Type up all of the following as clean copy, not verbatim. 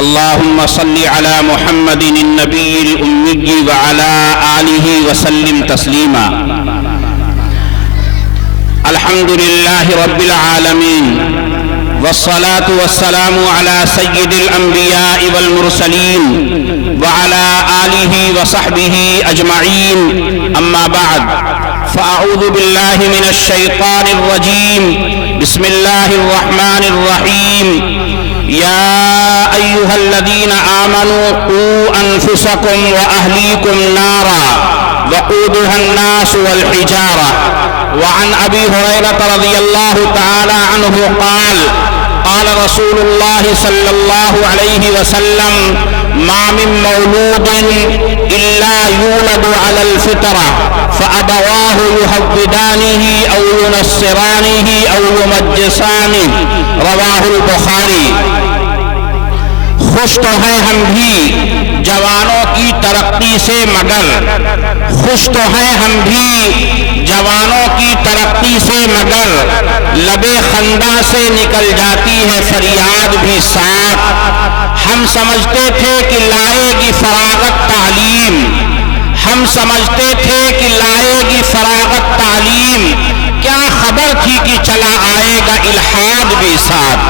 اللهم صل على محمد النبي الأمي وعلى آله وسلم تسليما. الحمد لله رب العالمين، والصلاة والسلام على سيد الأنبياء والمرسلين وعلى آله وصحبه أجمعين. أما بعد، فأعوذ بالله من الشيطان الرجيم. بسم الله الرحمن الرحيم. يا أيها الذين آمنوا قوا أنفسكم وأهليكم نارا وقودها الناس والحجارة. وعن أبي هريرة رضي الله تعالى عنه قال: قال رسول الله صلى الله عليه وسلم: ما من مولود إلا يولد على الفطرة فأبواه يهودانه أو ينصرانه أو يمجسانه. رواه البخاری. خوش تو ہیں ہم بھی جوانوں کی ترقی سے، مگر خوش تو ہیں ہم بھی جوانوں کی ترقی سے، مگر لبے خندہ سے نکل جاتی ہے فریاد بھی ساتھ. ہم سمجھتے تھے کہ لائے گی فراغت تعلیم، ہم سمجھتے تھے کہ لائے گی فراغت تعلیم، کیا خبر تھی کہ چلا آئے گا الحاد بھی ساتھ.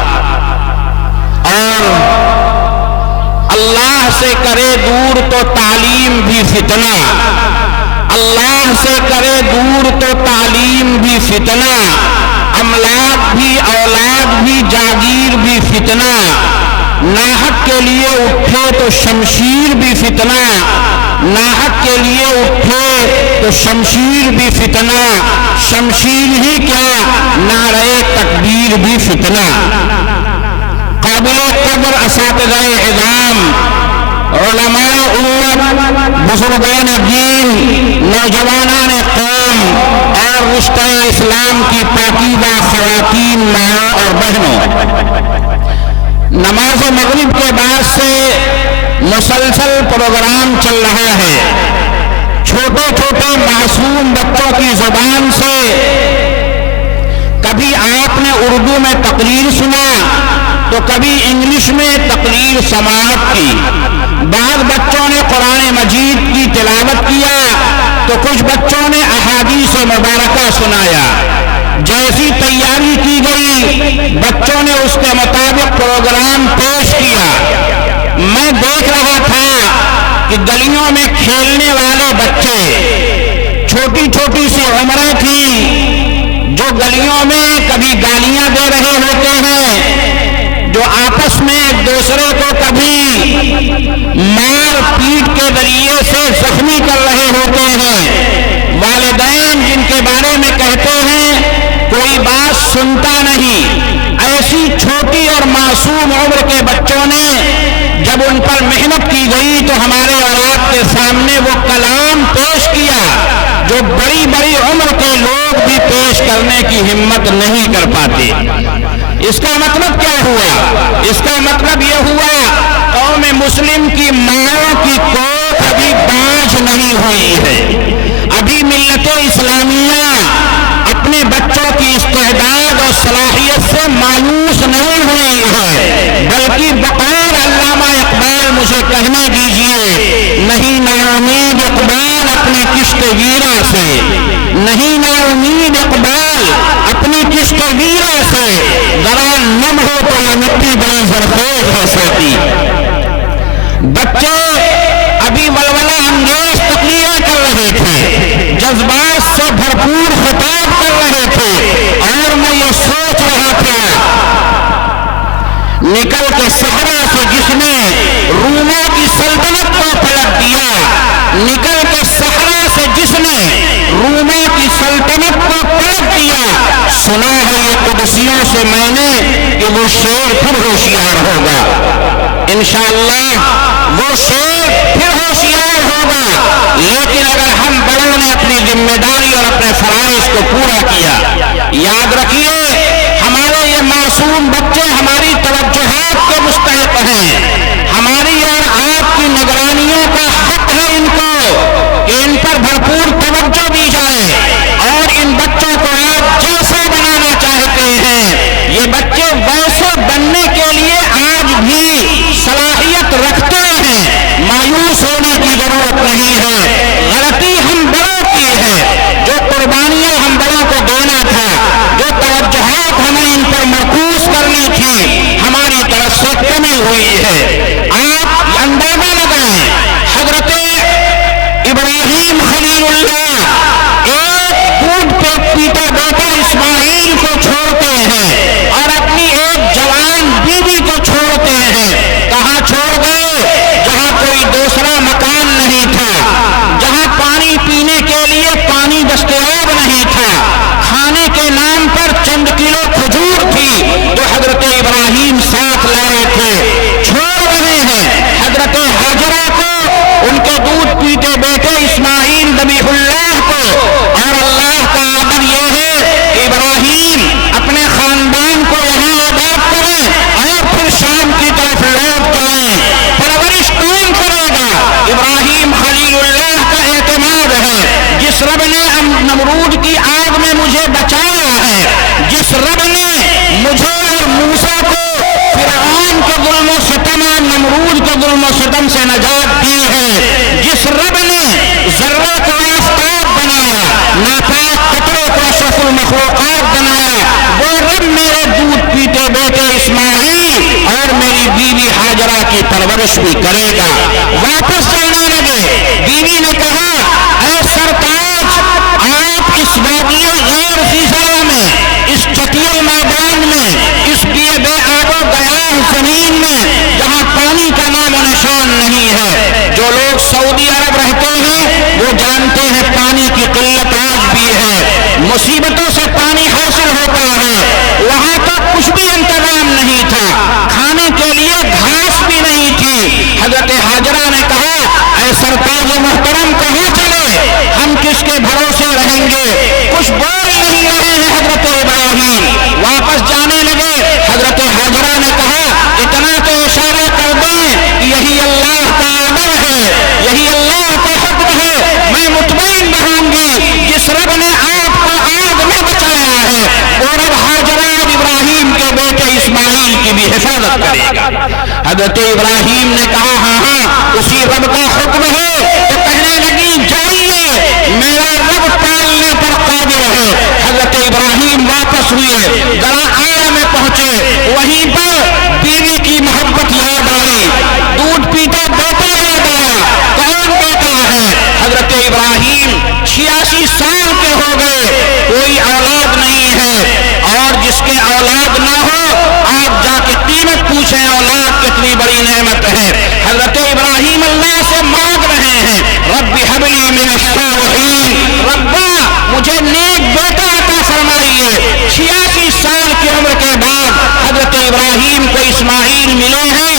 اور اللہ سے کرے دور تو تعلیم بھی فتنہ، اللہ سے کرے دور تو تعلیم بھی فتنہ، املاک بھی اولاد بھی جاگیر بھی فتنہ. ناحق کے لیے اٹھے تو شمشیر بھی فتنہ، ناحق کے لیے اٹھے تو شمشیر بھی فتنہ، شمشیر ہی کیا نعرہ تکبیر بھی فتنہ. قابل قدر اساتذہ اعظام، علماء امت، بزرگان دین، نوجوانان قوم اور رشتہ اسلام کی پاکیزہ خواتین، ماں اور بہنوں، نماز مغرب کے بعد سے مسلسل پروگرام چل رہا ہے. چھوٹے چھوٹے معصوم بچوں کی زبان سے کبھی آپ نے اردو میں تقریر سنا تو کبھی انگلش میں تقریر سماعت کی. بعض بچوں نے قرآن مجید کی تلاوت کیا تو کچھ بچوں نے احادیث مبارکہ سنایا. جیسی تیاری کی گئی بچوں نے اس کے مطابق پروگرام پیش کیا. میں دیکھ رہا تھا کہ گلیوں میں کھیلنے والے بچے، چھوٹی چھوٹی سی عمریں تھیں، جو گلیوں میں کبھی گالیاں دے رہے ہوتے ہیں، جو آپس میں ایک دوسرے کو کبھی مار پیٹ کے ذریعے سے زخمی کر رہے ہوتے ہیں. والدین جن کے بارے میں کہتے ہیں کوئی بات سنتا نہیں، ایسی چھوٹی اور معصوم عمر کے بچوں نے جب ان پر محنت کی گئی تو ہمارے اولاد کے سامنے وہ کلام پیش کیا جو بڑی بڑی عمر کے لوگ بھی پیش کرنے کی ہمت نہیں کر پاتے. اس کا مطلب کیا ہوا؟ اس کا مطلب یہ ہوا قوم مسلم کی ماں کی کوکھ ابھی باز نہیں ہوئی ہے. ابھی ملت اسلامیہ اپنے بچوں کی استعداد اور صلاحیت سے مایوس نہیں ہوئی ہے، بلکہ بقول علامہ اقبال مجھے کہنے دیجئے، نہیں نا امید اقبال اپنے کشت ویرا سے، نہیں نا امید اقبال اپنی کشت ویرا سے، ذرا نم ہو تو یہ مٹی بڑی زرخیز ہے ساتھی. بچے ابھی ولولہ انگیز تقریریں کر رہے تھے، جذبات سے بھرپور خطاب کر رہے تھے، اور میں یہ سوچ رہا تھا نکل کے صحرا سے جس نے روموں کی سلطنت کو پلٹ دیا، نکل کے صحرا سے جس نے روموں کی سلطنت کو پلٹ دیا، سنا ہے یہ قدسیوں سے میں نے کہ وہ شیر پھر ہوشیار ہوگا. انشاءاللہ وہ شیر پھر ہوشیار ہوگا. لیکن اگر ہم بڑوں نے اپنی ذمہ داری اور اپنے فرائض کو پورا کیا، یاد رکھیے ہمارے یہ معصوم بچے ہماری توجہات کے مستحق ہیں. ہماری اور آپ کی نگرانیوں کا حق ہے ان کو کہ ان پر بھرپور توجہ دی جائے، اور ان بچوں کو آپ جیسا بنانا چاہتے ہیں یہ بچے ویسے بننے کے لیے آج بھی صلاحیت ہے۔ آپ اندازہ لگائیں، حضرت ابراہیم خلیل اللہ ایک دودھ پیتا بیٹا اسماعیل کو چھوڑتے ہیں اور اپنی ایک جوان بیوی کو چھوڑتے ہیں۔ کہاں چھوڑ گئے؟ جہاں کوئی دوسرا مکان نہیں تھا، جہاں پانی پینے کے لیے پانی دستیاب نہیں تھا، کھانے کے نام پر چند کلو کھجور تھی جو حضرت ابراہیم ساتھ لائے تھے، چھوڑ رہے ہیں حضرت ہاجرہ کو، ان کے دودھ پیتے بیٹے اسماعیل ذبیح اللہ کو۔ اور اللہ کا آمر یہ ہے کہ ابراہیم اپنے خاندان کو یہاں آباد کریں اور پھر شام کی طرف لوٹ جائیں۔ پرورش کون کرے گا؟ ابراہیم خلیل اللہ کا اعتماد ہے، جس رب نے نمرود کی آگ میں مجھے بچایا ہے، جس رب نے مجھے اور موسیٰ کو فرعون کے ظلم و ستم اور نمرود کے ظلم و ستم سے نجات دی ہے، جس رب نے ذرہ کو آفتاب بنایا، ناپاک قطرے کو اشرف المخلوقات بنایا، وہ رب میرے دودھ پیتے بیٹے اسماعیل اور میری بیوی ہاجرہ کی پرورش بھی کرے گا۔ واپس جانے لگے، بیوی نے کہا اے سرتاج، آپ اس وادی غیر زیزرہ میں، اس چٹیل میدان میں، اس بے آب و گیاہ زمین میں جہاں پانی کا نام و نشان نہیں ہے، جو لوگ سعودی عرب رہتے ہیں وہ جانتے ہیں پانی کی قلت آج بھی ہے، مصیبتوں سے پانی حاصل ہوتا ہے، وہاں تک کچھ بھی انتظام نہیں تھا، کھانے کے لیے گھاس بھی نہیں تھی۔ حضرت ہاجرہ نے کہا اے سرتاج محترم، کہاں چلے؟ ہم کس کے بھروسے رہیں گے؟ کچھ بول نہیں رہے ہیں حضرت ابراہیم۔ واپس جانے لگے، حضرت ہاجرہ نے کہا اتنا تو اشارہ کر دیں، یہی اللہ کا آمر ہے، یہی اللہ کا حکم ہے، میں مطمئن رہوں گی جس رب نے آپ کو آگ میں بچایا ہے وہ رب ہاجرہ اور ابراہیم کے بیٹے اسماعیل کی بھی حفاظت کرے گا۔ حضرت ابراہیم نے کہا ہاں ہاں اسی رب کا حکم ہے، تو کہنے لگی جائیے، میرا رب پالنے پر قادر ہے۔ حضرت ابراہیم واپس ہوئے، ذرا آڑ میں پہنچے، وہیں پر بیوی کی محبت یاد آئی، دودھ پیتا بیٹا یاد آیا، کون بیٹا ہے؟ حضرت ابراہیم 86 سال کے ہو گئے، کوئی اولاد نہیں ہے، اور جس کے اولاد نہ ہو آپ جا کے قیمت پوچھیں اولاد کتنی بڑی نعمت ہے۔ حضرت ابراہیم اللہ سے مانگ رہے ہیں رب ہب لی من الصالحین، ربا مجھے نیک بیٹا عطا فرمائیے۔ 86 سال کی عمر کے بعد حضرت ابراہیم کو اسماعیل ملے ہیں،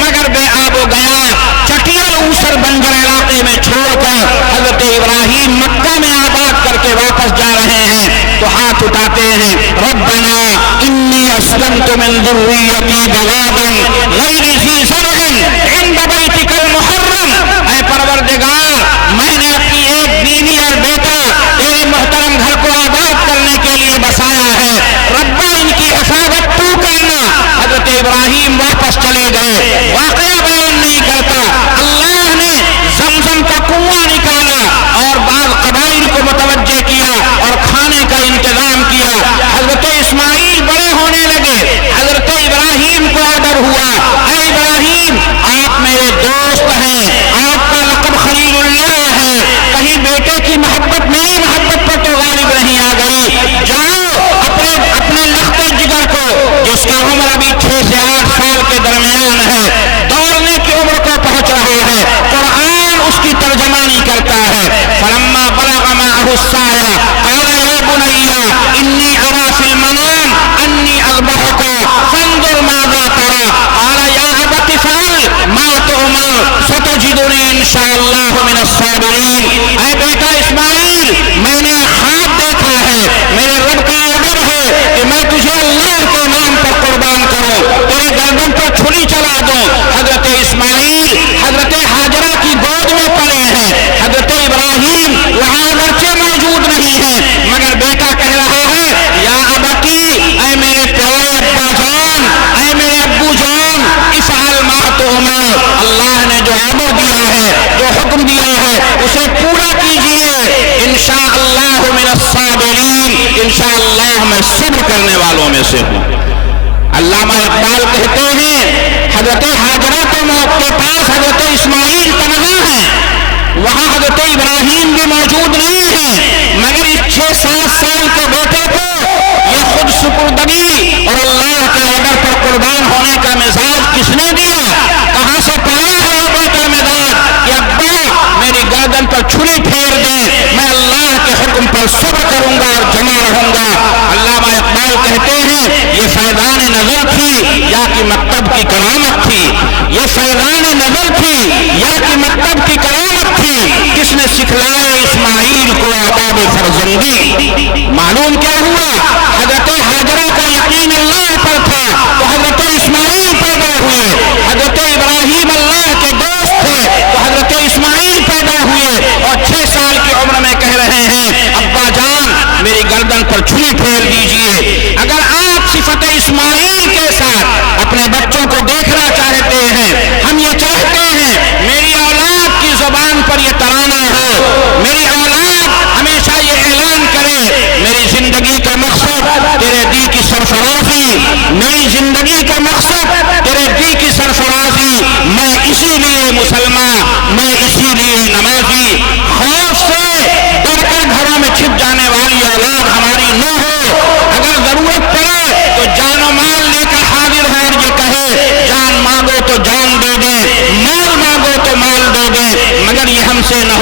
مگر بے آب و گیا چٹیل اوسر بنجر علاقے میں چھوڑ کر حضرت ابراہیم مکہ میں آباد کر کے واپس جا رہے ہیں تو ہاتھ اٹھاتے ہیں ربنا انی اسلمت من ذریتی بواد غیر ذی زرع عند بیتک المحرم، اے پروردگار میں نے اپنی ایک بیوی اور بیٹا تیرے محترم گھر کو آباد کرنے کے لیے بسایا ہے، ربا ان کی حفاظت تو کرنا۔ حضرت ابراہیم واپس چلے گئے، واقعہ بیان نہیں کرتا، اللہ نے زمزم کا کنواں نکالا اور بعض قبائل کو متوجہ کیا اور کھانے کا انتظام کیا۔ حضرت اسماعیل بڑے ہونے لگے، حضرت ابراہیم کو آڈر ہوا اے ابراہیم آپ میرے دوست ہیں، آپ کا لقب خلیل اللہ ہے، کہیں بیٹے کی محبت میری محبت پر تو غالب نہیں آ گئی، جاؤ اپنے لخت جگر کو جس کا عمر ابھی 6 سے 8 سال کے درمیان ہے، دوڑنے کی عمر کو پہنچ رہا ہے، قرآن اس کی ترجمانی کرتا ہے، فلما بلغ معه السعي قال يا بني إني أرى في المنام أني أذبحك فانظر ماذا ترى قال يا أبت افعل ما تؤمر ستجدني إن شاء الله من الصابرين۔ اے بیٹا اسماعیل میں نے خواب دیکھا ہے، میرے رب کا آرڈر ہے کہ میں تجھے اللہ کے نام پر قربان کروں، تیرے گردن پر چھری چلا دوں۔ حضرت اسماعیل حضرت ہاجرہ کی گود میں پڑے ہیں، حضرت ابراہیم وہاں اگرچہ موجود نہیں ہے مگر بیٹا کہہ رہا ہے یا ابتی، اے میرے پیارے ابا جان، اے میرے ابو جان، افعل ما تؤمر، اللہ نے جو آمر دیا ہے، جو حکم دیا ہے اسے پورا کیجئے، انشاءاللہ من الصابرین، انشاءاللہ میں صبر کرنے والوں میں سے ہوں۔ علامہ اقبال کہتے ہیں حضرت ہاجرہ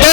2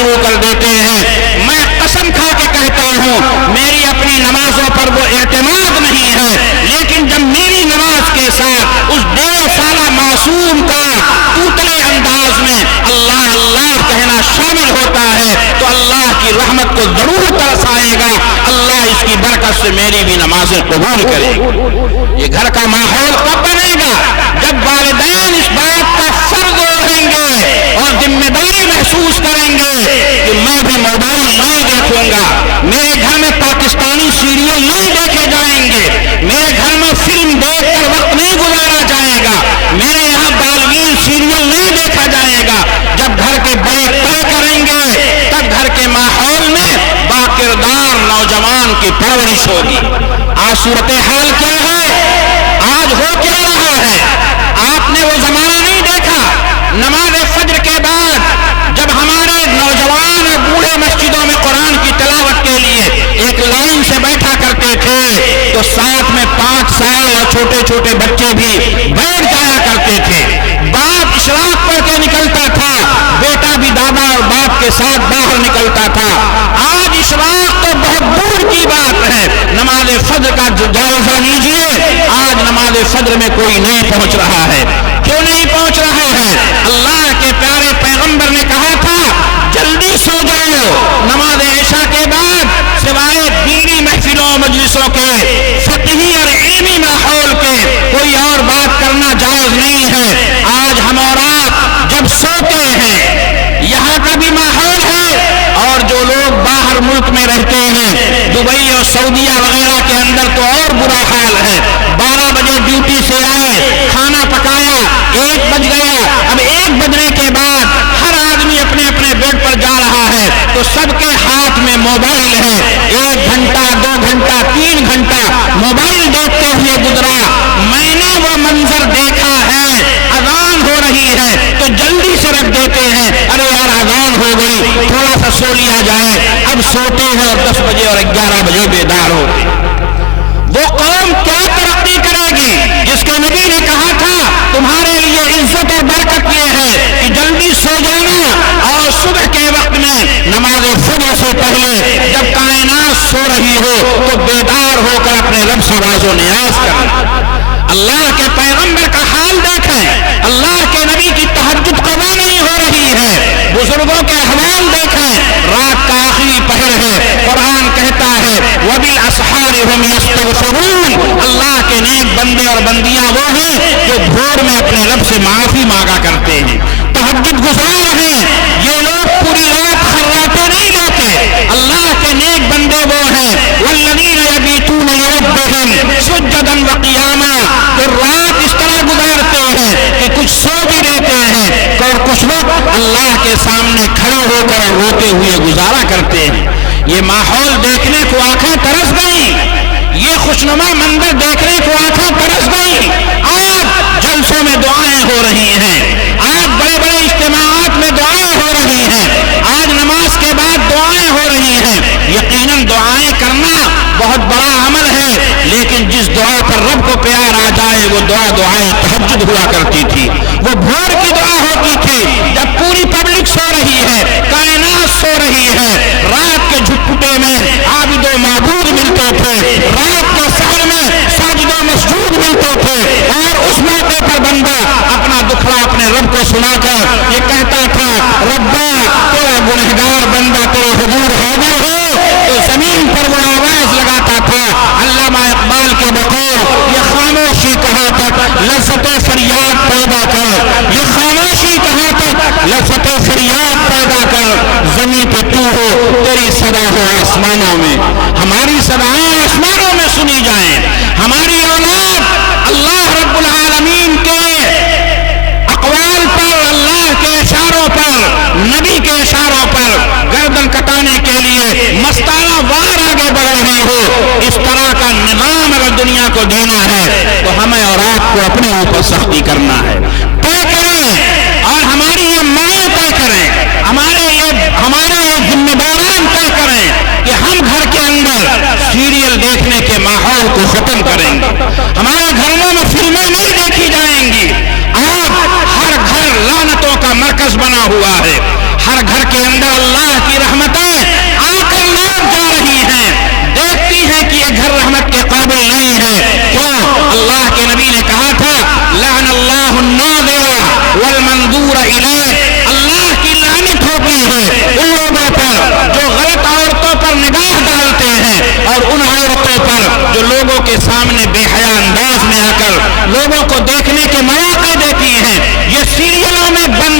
شروع کر دیتے ہیں۔ میں قسم کھا کے کہتا ہوں میری اپنی نمازوں پر وہ اعتماد نہیں ہے، لیکن جب میری نماز کے ساتھ اس 1.5 سالہ معصوم کا توتلے انداز میں اللہ اللہ کہنا شامل ہوتا ہے تو اللہ کی رحمت کو ضرور ترس آئے گا، اللہ اس کی برکت سے میری بھی نمازیں قبول کرے گی۔ یہ گھر کا ماحول کب بنے گا؟ جب والدین اس بات کا فرض اٹھائیں گے اور ذمہ داری محسوس کریں گے کہ میں بھی موبائل نہیں دیکھوں گا، میرے گھر میں پاکستانی سیریل نہیں دیکھے جائیں گے، میرے گھر میں فلم دیکھ کر وقت نہیں گزارا جائے گا، میرے یہاں بالغین سیریل نہیں دیکھا جائے گا۔ جب گھر کے بڑے طے کریں گے تب گھر کے ماحول میں باکردار نوجوان کی پرورش ہوگی۔ آج صورتحال کیا ہے؟ آج ہو کیا رہا ہے؟ آپ نے وہ زمانہ نہیں دیکھا نماز فجر کے بعد جب ہمارے نوجوان اور بوڑھے مسجدوں میں قرآن کی تلاوت کے لیے ایک لائن سے بیٹھا کرتے تھے تو ساتھ میں 5 سال اور چھوٹے چھوٹے بچے بھی بیٹھ جایا کرتے تھے۔ باپ اشراق پڑھ کے نکلتا تھا، بیٹا بھی دادا اور باپ کے ساتھ باہر نکلتا تھا۔ آج اشراق تو بہت دور کی بات ہے، نماز فجر کا جائزہ لیجیے، آج نماز فجر میں کوئی نہیں پہنچ رہا ہے۔ کیوں نہیں پہنچ رہا ہے؟ اللہ کے پیارے پیغمبر نے کہا تھا جلدی سو جاؤ، نماز عشاء کے بعد سوائے دینی محفلوں مجلسوں کے فقہی اور علمی ماحول کے کوئی اور بات کرنا جائز نہیں ہے۔ آج ہم اور آپ جب سوتے ہیں یہاں کا بھی ماحول ہے، اور جو لوگ باہر ملک میں رہتے ہیں دبئی اور سعودیہ وغیرہ کے اندر تو اور برا حال ہے۔ 12 بجے ڈیوٹی سے آئے، کھانا پکایا، 1 بج گیا، اب 1 بجنے کے بعد ہر آدمی اپنے اپنے بیڈ پر جا رہا ہے تو سب کے ہاتھ میں موبائل ہے۔ 1 گھنٹہ 2 گھنٹہ 3 گھنٹہ موبائل دیکھتے ہوئے گزرا۔ میں نے وہ منظر دیکھا ہے، اذان ہو رہی ہے تو جلدی سے رکھ دیتے ہیں، ارے یار اذان ہو گئی تھوڑا سا سو لیا جائے، اب سوتے ہیں اور 10 بجے اور 11 بجے بیدار ہو گئے۔ وہ قوم کیا ترقی کرے گی جس کے نبی نے کہا تھا تمہارے لیے عزت اور برکت یہ ہے کہ جلدی سو جانا اور صبح کے وقت میں نماز فجر سے پہلے جب کائنات سو رہی ہو تو بیدار ہو کر اپنے رب سے راز و نیاز کرنا۔ اللہ کے پیغمبر کا حال دیکھیں، اللہ کے نبی کی تہجد قضا نہیں ہو رہی ہے، بزرگوں کے احوال دیکھیں، رات کا آخری پہر ہے، قرآن کہتا ہے وَبِالْأَسْحَارِ هُمْ يَسْتَغْفِرُونَ، اللہ کے نیک بندے اور بندیاں وہ ہیں جو بھور میں اپنے رب سے معافی مانگا کرتے ہیں، تہجد گزار ہیں۔ یہ لوگ پوری رات خراٹے نہیں لیتے، اللہ کے نیک بندے وہ ہیں وَالَّذِينَ يَبِيتُونَ لِرَبِّهِمْ سُجَّدًا وَقِيَامًا، پھر رات اس طرح گزارتے ہیں کہ کچھ سو بھی دیتے ہیں اور کچھ وقت اللہ کے سامنے کھڑے ہو کر روتے ہوئے گزارا کرتے ہیں۔ یہ ماحول دیکھنے کو آنکھیں ترس گئیں، یہ خوشنما منظر دیکھنے کو آنکھیں ترس گئیں۔ آج جلسوں میں دعائیں ہو رہی ہیں، آج بڑے بڑے اجتماعات میں دعائیں ہو رہی ہیں، آج نماز کے بعد دعائیں ہو رہی ہیں۔ یقیناً دعائیں کرنا بہت بڑا عمل ہے، لیکن جس دعا پر رب کو پیار آ جائے وہ دعائیں تہجد ہوا کرتی تھی، وہ بھور کی دعا ہوتی تھی جب پوری پبلک سو رہی ہے، کائنات سو رہی ہے۔ رات کے جھٹپٹے میں عابد و معبود ملتے تھے، رات کے سحر میں ساجد و مسجود ملتے تھے، اور اس موقع پر بندہ اپنا دکھڑا اپنے رب کو سنا کر یہ کہتا تھا ربا تیرا گنہگار بندہ تیرے حضور حاضر ہو، تو زمین پر وہ آواز لگاتا تھا۔ علامہ اقبال کے بقول یہ خاموشی کہاں تک لذت فریاد پیدا کر، یہ خاموشی کہاں تک لذت فریاد پیدا کر، زمین پہ تو ہو تیری صدا ہو آسمانوں میں، ہماری صدایں آسمانوں میں سنی جائیں، ہماری اولاد اللہ رب العالمین کے اقوال پر، اللہ کے اشاروں پر، نبی کے اشاروں پر گردن کٹانے کے لیے مستانہ وار آگے بڑھ رہی ہو۔ اس طرح کا نظام اگر دنیا کو دینا ہے تو ہمیں اور آپ کو اپنے اوپر سختی کرنا ہے، طے کریں، اور ہماری یہ مائیں طے کریں، ہمارے یہ ذمہ داران طے کریں کہ ہم گھر کے اندر سیریل دیکھنے کے ماحول کو ختم کریں گے، ہمارے گھروں میں فلمیں نہیں دیکھی جائیں گی۔ آج ہر گھر لعنتوں کا مرکز بنا ہوا ہے، ہر گھر کے اندر اللہ کی رحمتیں آ کر لوٹ جا رہی ہیں، دیکھتی ہیں کہ یہ گھر رحمت کے قابل نہیں ہے۔ کیوں؟ اللہ کے نبی نے کہا تھا لعن اللہ الناظر والمنظور الیہ، اللہ کی لعنت ہوتی ہے ان لوگوں پر جو غلط عورتوں پر نگاہ ڈالتے ہیں اور ان عورتوں پر جو لوگوں کے سامنے بے حیا انداز میں آ کر لوگوں کو دیکھنے کے مواقع دیتی ہیں۔ یہ سیریلوں میں بن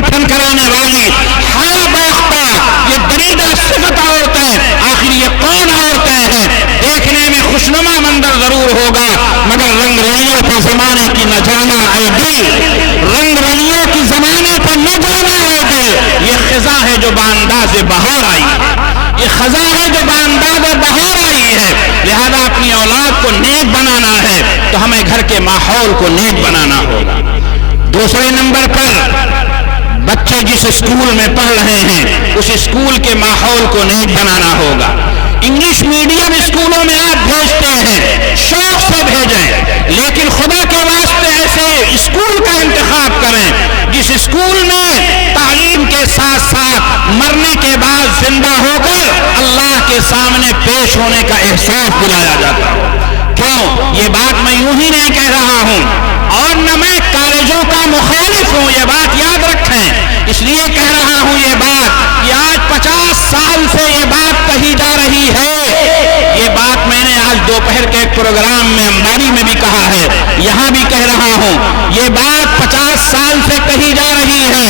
ٹھن کرانے والی حیا باختہ یہ دریدہ صفت عورتیں، آخر یہ کون عورتیں ہیں؟ دیکھنے میں خوشنما منظر ضرور ہوگا مگر رنگ رلیوں کے زمانے کی نہ جانا آئیڈی، رنگ رلیوں کی زمانے پر نہ جانا آئیڈی، یہ خزاں ہے جو بانداز بہار آئی، یہ خزاں ہے جو بانداز بہار آئی ہے۔ لہذا اپنی اولاد کو نیک بنانا ہے تو ہمیں گھر کے ماحول کو نیک بنانا ہوگا۔ دوسرے نمبر پر بچے جس اسکول میں پڑھ رہے ہیں اس اسکول کے ماحول کو نیک بنانا ہوگا۔ انگلش میڈیم اسکولوں میں آپ بھیجتے ہیں، شوق سے بھیجیں، لیکن خدا کے واسطے ایسے اسکول کا انتخاب کریں جس اسکول میں تعلیم کے ساتھ ساتھ مرنے کے بعد زندہ ہو کر اللہ کے سامنے پیش ہونے کا احساس دلایا جاتا ہو۔ کیوں؟ یہ بات میں یوں ہی نہیں کہہ رہا ہوں اور نہ میں کالجوں کا مخالف ہوں، یہ بات یاد رکھیں، اس لیے کہہ رہا ہوں یہ بات کہ آج 50 سال سے یہ بات کہی جا رہی ہے۔ یہ بات میں نے آج دوپہر کے ایک پروگرام میں امباری میں بھی کہا ہے، یہاں بھی کہہ رہا ہوں، یہ بات 50 سال سے کہی جا رہی ہے۔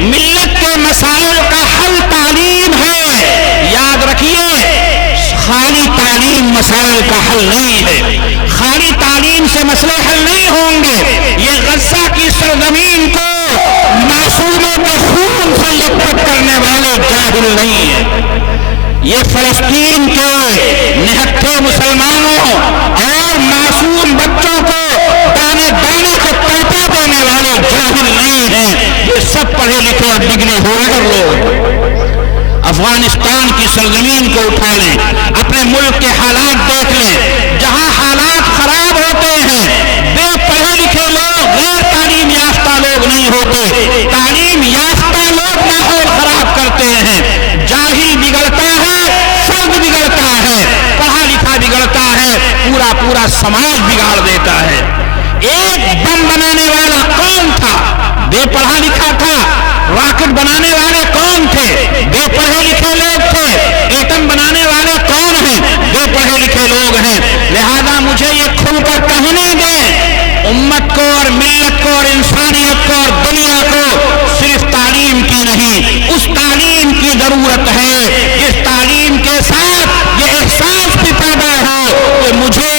ملت کے مسائل کا حل تعلیم ہے، یاد رکھیے، خالی تعلیم مسائل کا حل نہیں ہے، خالی تعلیم سے مسئلے حل نہیں ہوں گے۔ یہ غزہ کی سرزمین کو معصوموں کے خون سے لپٹ کرنے والے جاہل نہیں ہیں، یہ فلسطین کے نہتھے مسلمانوں اور معصوم بچوں کو دانے دانے کو توپا دینے والے جاہل نہیں ہیں، یہ سب پڑھے لکھے اور ڈگری ہولڈر لوگ۔ افغانستان کی سرزمین کو اٹھا لیں، اپنے ملک کے حالات دیکھ لیں، جہاں حالات خراب ہوتے ہیں بے پڑھے لکھے لوگ، غیر تعلیم یافتہ لوگ نہیں ہوتے، تعلیم یافتہ لوگ ماحول خراب کرتے ہیں، جاہل بگڑتا ہے، فرد بگڑتا ہے، پڑھا لکھا بگڑتا ہے، پورا سماج بگاڑ دیتا ہے۔ ایک بم بنانے والا کون تھا؟ بے پڑھا لکھا تھا۔ راکٹ بنانے والے کون تھے؟ بے پڑھے لکھے لوگ تھے۔ ایٹم بنانے والے کون ہیں؟ بے پڑھے لکھے لوگ ہیں۔ لہذا مجھے یہ کھل کر کہنے دیں، امت کو اور ملت کو اور انسانیت کو اور دنیا کو صرف تعلیم کی نہیں، اس تعلیم کی ضرورت ہے جس تعلیم کے ساتھ یہ احساس بھی پیدا ہو کہ مجھے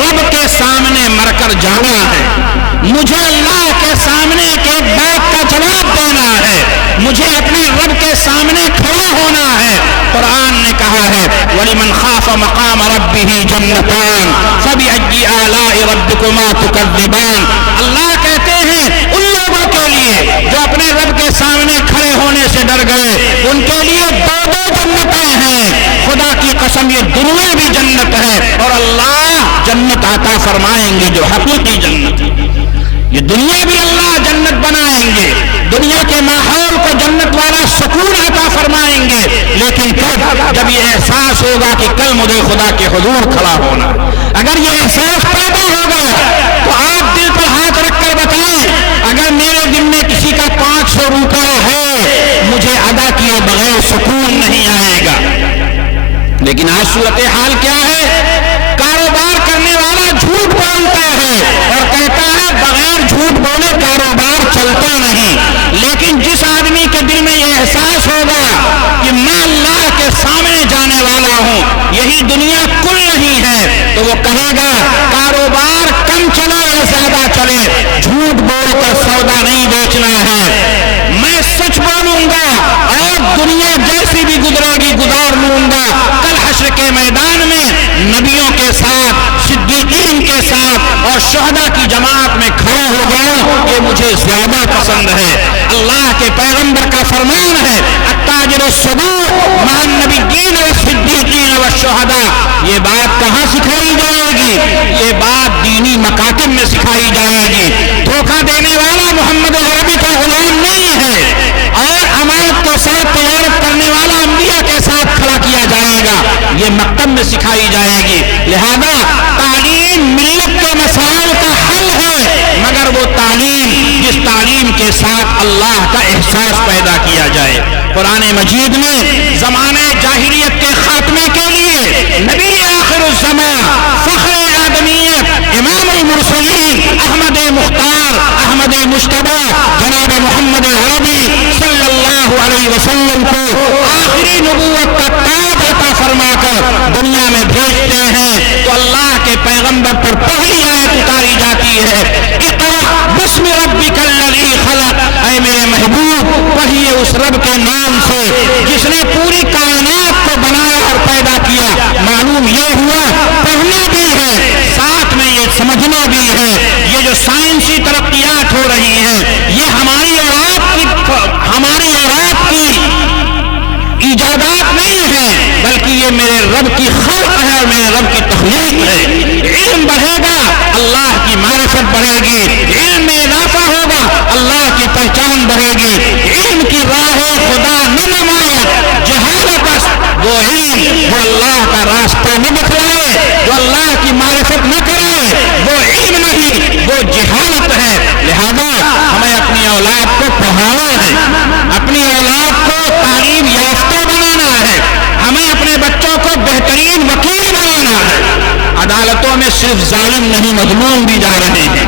رب کے سامنے مر کر جانا ہے، مجھے اللہ کے سامنے ایک بات کا جواب دینا ہے، مجھے اپنے رب کے سامنے کھڑا ہونا ہے۔ قرآن نے کہا ہے وَلِمَنْ خَافَ مَقَامَ رَبِّهِ جَنَّتَانِ فَبِأَيِّ آلَاءِ رَبِّكُمَا تُكَذِّبَانِ۔ اللہ کہتے ہیں ان لوگوں کے لیے جو اپنے رب کے سامنے کھڑے ہونے سے ڈر گئے، ان کے لیے دو جنتیں ہیں۔ خدا کی قسم یہ دنیا بھی جنت ہے اور اللہ جنت عطا فرمائیں گے جو حقیقی جنت ہے۔ یہ دنیا بھی اللہ جنت بنائیں گے، دنیا کے ماحول کو جنت والا سکون عطا فرمائیں گے، لیکن جب یہ احساس ہوگا کہ کل مجھے خدا کے حضور کھڑا ہونا، اگر یہ احساس پیدا ہوگا تو آپ دل پر ہاتھ رکھ کر بتائیں، اگر میرے دل میں کسی کا 500 روپے ہے مجھے ادا کیے بغیر سکون نہیں آئے گا۔ لیکن آج صورتحال کیا ہے؟ کاروبار کرنے والا جھوٹ بولتا ہے اور کہتا ہے بغیر جھوٹ بولے کاروبار چلتا نہیں، لیکن جس آدمی کے دل میں یہ احساس ہوگا کہ میں اللہ کے سامنے جانے والا ہوں، یہی دنیا کل نہیں ہے، تو وہ کہے گا کاروبار کم چلے یا زیادہ چلے، جھوٹ بول کر سودا نہیں بیچنا ہے، میں سچ بولوں گا اور دنیا جیسی بھی گزرے گی گزار لوں گا، کل حشر کے میدان میں نبیوں کے ساتھ، صدیقین کے ساتھ اور شہداء کی جماعت میں کھڑا ہو گیا، یہ مجھے زیادہ پسند ہے۔ اللہ کے پیغمبر کا فرمان ہے التاجر الصدوق مع النبیین والصدیقین والشہداء۔ یہ بات کہاں سکھائی جائے گی؟ یہ بات دینی مکاتب میں سکھائی جائے گی۔ دھوکہ دینے والا محمد عربی کا غلام نہیں ہے اور سکھائی جائے گی. لہذا تعلیم ملت کے مسائل کا حل ہے، مگر وہ تعلیم جس تعلیم کے ساتھ اللہ کا احساس پیدا کیا جائے. قرآن مجید میں زمانے جاہلیت کے خاتمے کے لیے نبی آخر الزمان، فخر آدمیت، امام المرسلین، احمد مختار، احمد مجتبی، جناب محمد عربی صلی اللہ علیہ وسلم کو آخری نبوت کا تاج عطا فرما کر دنیا میں بھیجتے ہیں تو اللہ کے پیغمبر پر پہلی آیت اتاری جاتی ہے، اقرأ بسم ربک الذی خلق. اے میرے محبوب، پڑھیے اس رب کے نام سے جس نے پوری کائنات کو بنایا اور پیدا کیا. معلوم یہ ہوا پڑھنا بھی ہے، ساتھ میں یہ سمجھنا بھی ہے. یہ جو سائنسی ترقیات ہو رہی ہیں یہ ہماری اور آپ کی ایجادات نہیں ہے، بلکہ یہ میرے رب کی خلق ہے اور میرے رب کی تخلیق ہے. علم بڑھے گا، اللہ کی معرفت بڑھے گی. علم میں اضافہ ہوگا، اللہ کی پہچان بڑھے گی. علم کی راہ خدا نہ نمائے جہالت است. وہ علم جو اللہ کا راستہ نہ دکھلائے، جو اللہ کی معرفت نہ کرائے، وہ علم نہیں، وہ جہالت ہے. لہذا ہمیں اپنی اولاد کو پڑھانا ہے، اپنی اولاد کو تعلیم یافتہ بنانا ہے، ہمیں اپنے بچوں کو بہترین وکیل بنانا ہے. عدالتوں میں صرف ظالم نہیں مظلوم بھی جا رہے ہیں.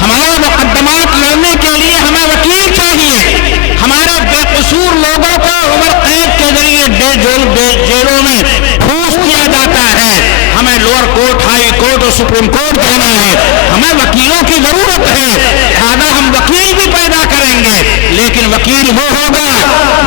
ہمارے مقدمات لڑنے کے لیے ہمیں وکیل چاہیے. ہمارے بے قصور لوگوں کو عمر قید کے ذریعے جیلوں میں پھوس دیا جاتا ہے. ہمیں لوور کورٹ، ہائی کورٹ اور سپریم کورٹ جانا ہے. ہمیں وکیلوں کی ضرورت ہے. لہذا ہم وکیل بھی پیدا کریں گے، لیکن وکیل وہ ہوگا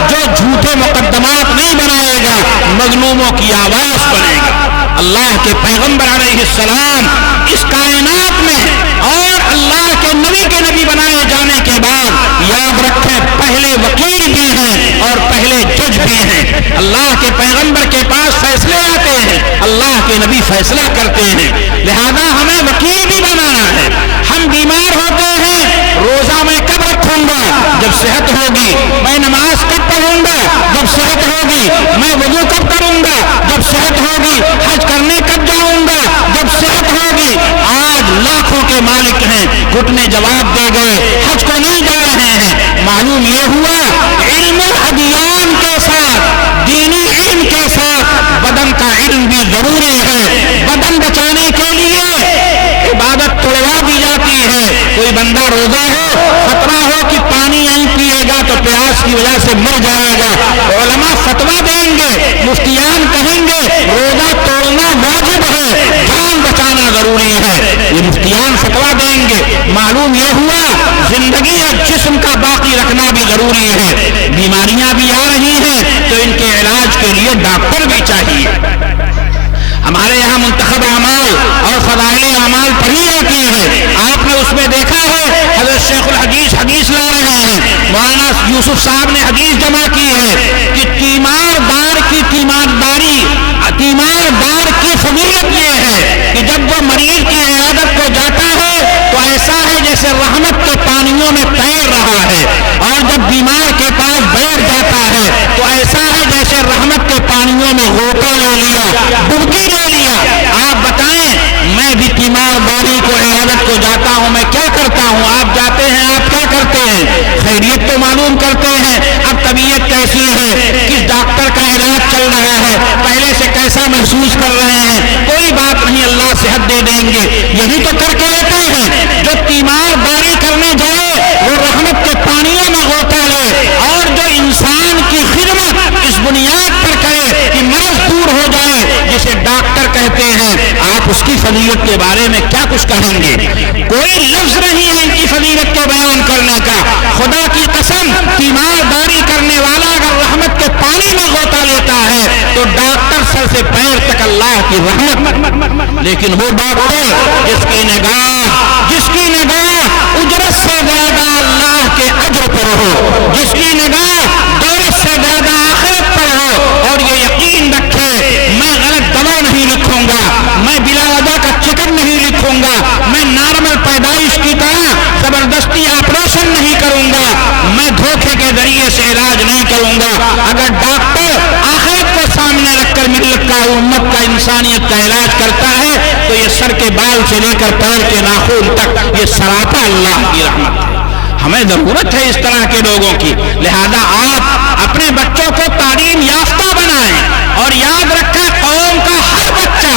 جو جھوٹے مقدمات نہیں بنائے گا، مظلوموں کی آواز بنے گا. اللہ کے پیغمبر علیہ السلام اس کائنات میں اور اللہ کے نبی بنائے جانے کے بعد یاد رکھیں پہلے وکیل بھی ہیں اور پہلے جج بھی ہیں. اللہ کے پیغمبر کے پاس فیصلے آتے ہیں، اللہ کے نبی فیصلہ کرتے ہیں. لہذا ہمیں وکیل بھی بنانا ہے. ہم بیمار ہوتے ہیں، روزہ میں کب رکھوں گا؟ جب صحت ہوگی. میں نماز کب پڑھوں گا؟ جب صحت ہوگی. میں وضو کب کروں گا؟ جب صحت ہوگی. حج کرنے کب جاؤں گا؟ جب صحت ہوگی. آج لاکھوں کے مالک ہیں، گھٹنے جواب دے گئے، حج کو نہیں جا رہے ہیں. معلوم یہ ہوا علم ادیان کے ساتھ، دینی علم کے ساتھ بدن کا علم بھی ضروری ہے. بدن بچانے کے لیے عبادت توڑوا دی جاتی ہے. کوئی بندہ روزہ ہو، خطرہ ہو کہ پانی نہیں پیے گا تو پیاس کی وجہ سے مر جائے گا. علماء فتویٰ دیں گے، مفتیان کہیں گے روزہ توڑنا واجب ہے، جان بچانا ضروری ہے. یہ مفتیان فتویٰ دیں گے. معلوم یہ ہوا زندگی اور جسم کا باقی رکھنا بھی ضروری ہے. بیماریاں بھی آ رہی ہیں تو ان کے علاج کے لیے ڈاکٹر بھی چاہیے. ہمارے یہاں منتخب اعمال اور فضائل اعمال پڑھی جاتی ہے. آپ نے اس میں دیکھا ہے حضرت شیخ الحدیث حدیث لا رہے ہیں، مولانا یوسف صاحب نے حدیث جمع کی ہے کہ تیماردار کی فضیلت یہ ہے کہ جب وہ مریض کی عیادت کو جاتا ہے تو ایسا ہے جیسے رحمت کے پانیوں میں تیر رہا ہے، اور جب بیمار کے پاس بیٹھ جاتا ہے تو ایسا ہے جیسے رحمت کے پانیوں میں غوطہ لے لیا، ڈبکی لے لیا. آپ بتائیں میں بھی تیمارداری کو عیادت کو جاتا ہوں، میں کیا کرتا ہوں؟ آپ جاتے ہیں، آپ کیا کرتے ہیں؟ خیریت تو معلوم کرتے ہیں. اب طبیعت کیسی ہے، کس ڈاکٹر کا علاج چل رہا ہے، پہلے سے کیسا محسوس کر رہے ہیں؟ کوئی بات نہیں، اللہ صحت دے دیں گے. یہی تو کر کے لیتے ہیں. جو تیمارداری کرنے جائے وہ رحمت کے پانیوں میں غوطہ لے، اور جو انسان کی خدمت اس بنیاد پر کرے کہ مرض دور ہو جائے، جسے ڈاکٹر کہتے ہیں، آپ اس کی فضیلت کے بارے میں کیا کچھ کہیں گے؟ کوئی لفظ نہیں ہے ان کی فضیلت کے بیان کرنے کا. خدا کی قسم، تیمارداری کرنے والا اگر رحمت کے پانی میں غوطہ لیتا ہے تو ڈاکٹر سر سے پیر تک اللہ کی رحمت. لیکن وہ ڈاکٹر جس کی نگاہ اجرت سے زیادہ اللہ کے اجر پر ہو، جس کی نگاہ دولت سے زیادہ آخرت پر ہو، اور یہ یقین رکھے میں غلط دوا نہیں لکھوں گا، میں بلا وجہ کا چکن نہیں لکھوں گا، میں نارمل پیدائش کی طرح زبردستی آپریشن نہیں کروں گا، میں دھوکے کے ذریعے سے علاج نہیں کروں گا. اگر ڈاکٹر آخرت کو سامنے رکھ کر ملت کا، امت کا انسان انسانیت کا علاج کرتا ہے تو یہ سر کے بال سے لے کر پیر کے ناخن تک یہ سراپا اللہ کی رحمت ہے۔ ہمیں ضرورت ہے اس طرح کے لوگوں کی، لہذا آپ اپنے بچوں کو تعلیم یافتہ بنائیں اور یاد رکھیں قوم کا ہر بچہ